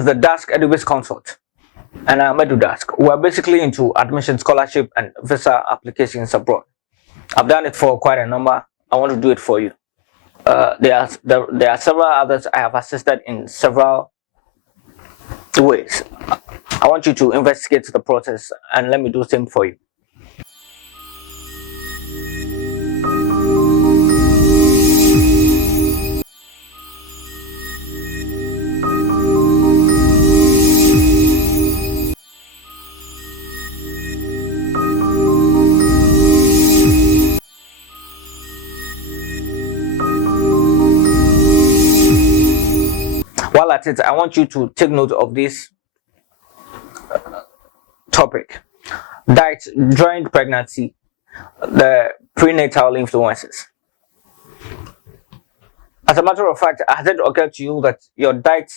is the DASK EduBiz Consult, and I'm DASK. We're basically into admission, scholarship, and visa applications abroad. I've done it for quite a number. I want to do it for you. There are several others I have assisted in several ways. I want you to investigate the process and let me do the same for you. While at it, I want you to take note of this topic: diet during pregnancy, the prenatal influences. As a matter of fact, has it occurred to you that your diet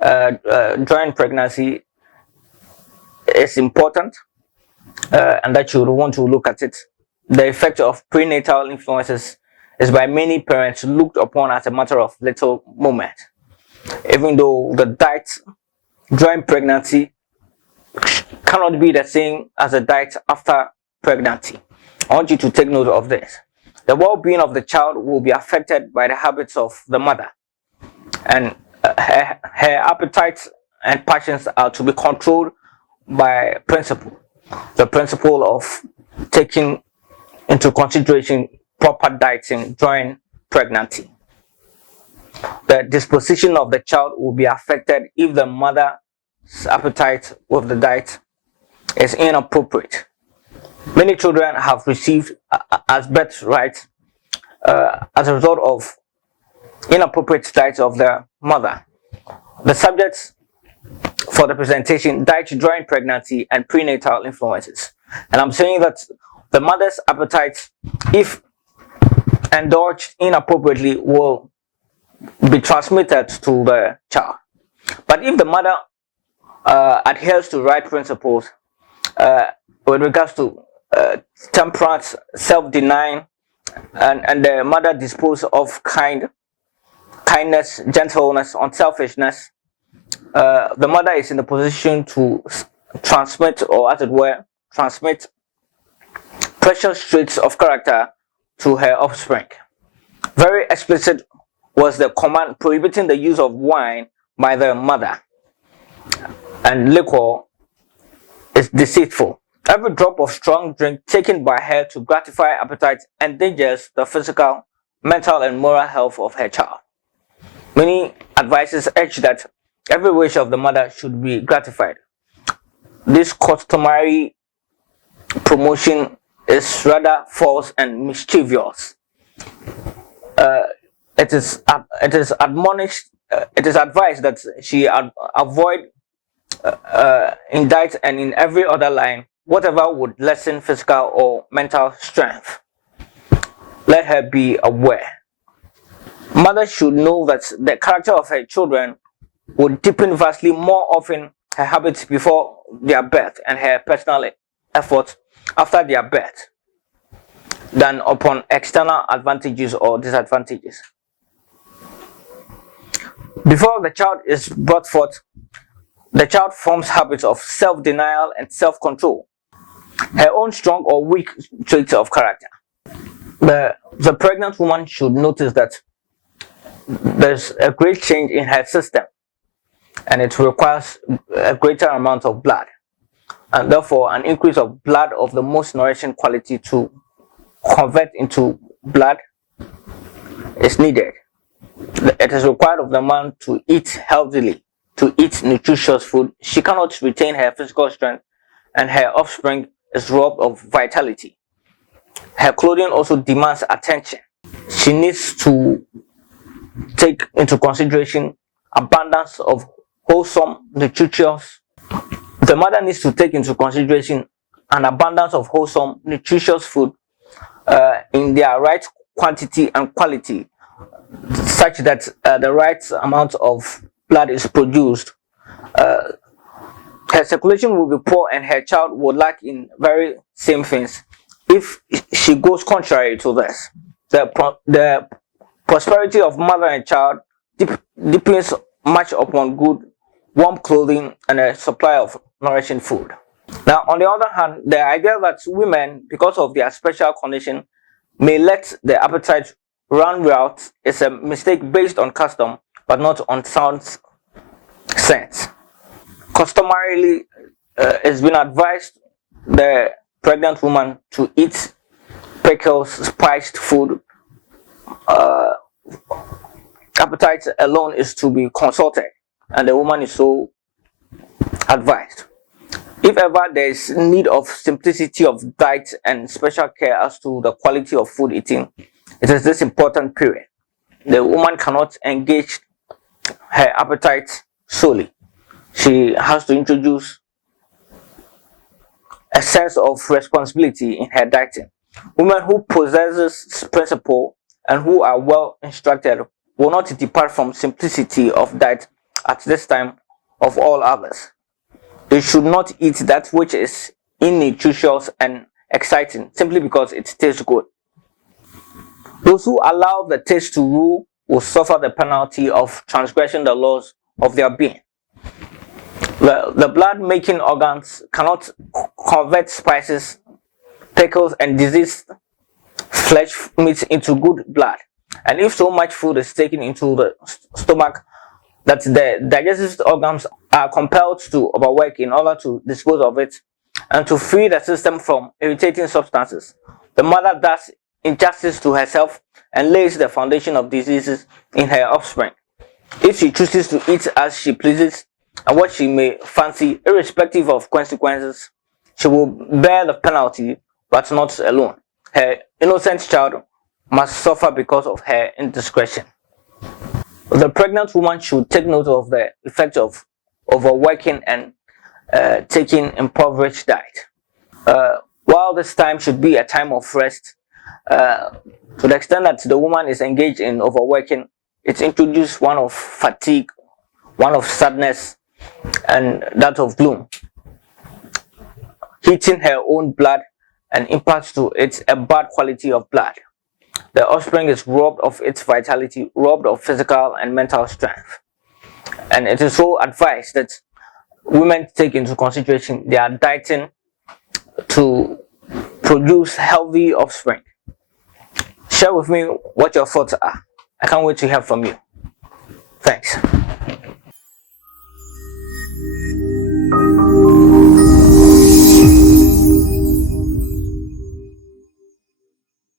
during pregnancy is important and that you would want to look at it? The effect of prenatal influences is by many parents looked upon as a matter of little moment, even though the diet during pregnancy cannot be the same as the diet after pregnancy. I want you to take note of this. The well-being of the child will be affected by the habits of the mother, and her appetites and passions are to be controlled by the principle of taking into consideration proper dieting during pregnancy. The disposition of the child will be affected if the mother's appetite with the diet is inappropriate. Many children have received as birthright as a result of inappropriate diet of their mother. The subjects for the presentation: diet during pregnancy and prenatal influences. And I'm saying that the mother's appetite, if indulged inappropriately, will be transmitted to the child. But if the mother adheres to right principles with regards to temperance, self-denying, and the mother disposes of kindness, gentleness, unselfishness, the mother is in the position to transmit, or as it were, transmit precious traits of character to her offspring. Very explicit was the command prohibiting the use of wine by the mother, and liquor is deceitful. Every drop of strong drink taken by her to gratify appetite endangers the physical, mental, and moral health of her child. Many advices urge that every wish of the mother should be gratified. This customary promotion is rather false and mischievous. It is advised that she avoid in diet and in every other line whatever would lessen physical or mental strength. Let her be aware. Mother should know that the character of her children would deepen vastly more often her habits before their birth and her personal efforts after their birth than upon external advantages or disadvantages. Before the child is brought forth, the child forms habits of self-denial and self-control, her own strong or weak traits of character. The pregnant woman should notice that there's a great change in her system, and it requires a greater amount of blood, and therefore an increase of blood of the most nourishing quality to convert into blood is needed. It is required of the man to eat healthily, to eat nutritious food. She cannot retain her physical strength, and her offspring is robbed of vitality. Her clothing also demands attention. She needs to take into consideration abundance of wholesome, nutritious. The mother needs to take into consideration an abundance of wholesome, nutritious food in their right quantity and quality, such that the right amount of blood is produced. Her circulation will be poor and her child will lack in very same things. If she goes contrary to this, the prosperity of mother and child depends much upon good warm clothing, and a supply of nourishing food. Now, on the other hand, the idea that women, because of their special condition, may let the appetite run wild is a mistake based on custom, but not on sound sense. Customarily, it's been advised the pregnant woman to eat pickles, spiced food. Appetite alone is to be consulted, and the woman is so advised. If ever there is need of simplicity of diet and special care as to the quality of food eating, it is this important period. The woman cannot engage her appetite solely. She has to introduce a sense of responsibility in her dieting. Women who possess this principle and who are well instructed will not depart from simplicity of diet at this time of all others. They should not eat that which is innutritious and exciting simply because it tastes good. Those who allow the taste to rule will suffer the penalty of transgressing the laws of their being. The blood-making organs cannot convert spices, pickles, and diseased flesh meat into good blood. And if so much food is taken into the stomach that the digestive organs are compelled to overwork in order to dispose of it and to free the system from irritating substances, the mother does injustice to herself and lays the foundation of diseases in her offspring. If she chooses to eat as she pleases and what she may fancy, irrespective of consequences, she will bear the penalty, but not alone. Her innocent child must suffer because of her indiscretion. The pregnant woman should take note of the effect of overworking and taking impoverished diet. While this time should be a time of rest, to the extent that the woman is engaged in overworking, it introduces one of fatigue, one of sadness, and that of gloom, heating her own blood and imparts to it a bad quality of blood. The offspring is robbed of its vitality, robbed of physical and mental strength. And it is so advised that women take into consideration their dieting to produce healthy offspring. Share with me what your thoughts are. I can't wait to hear from you. Thanks.